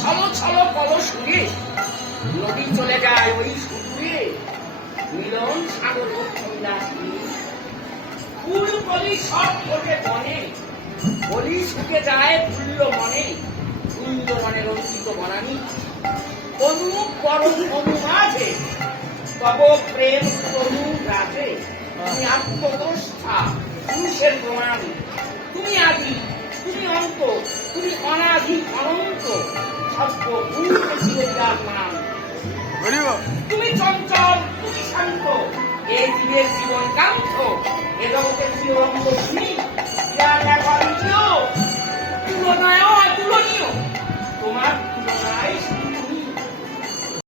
ছলো ছলো কলস নিয়ে নদী চলে যায় ওই সুরে মিলন সাগর ফুল কলি সব ওঠে বনে। কলি শুকে যায় ফুল্ল মনে ফুল্ল মনে রঞ্জিত বনানি। অনু করুণ অনু মাঝে তব প্রেম তরু রাজে তুমি আত্মদোষ্ঠা পুরুষের প্রমাণ। অনন্ত তুমি অনাধি অনন্ত নাম। তুমি চঞ্চল তুমি শান্ত এই জীবের জীবন কাঙ্ক্ষ এ জগতে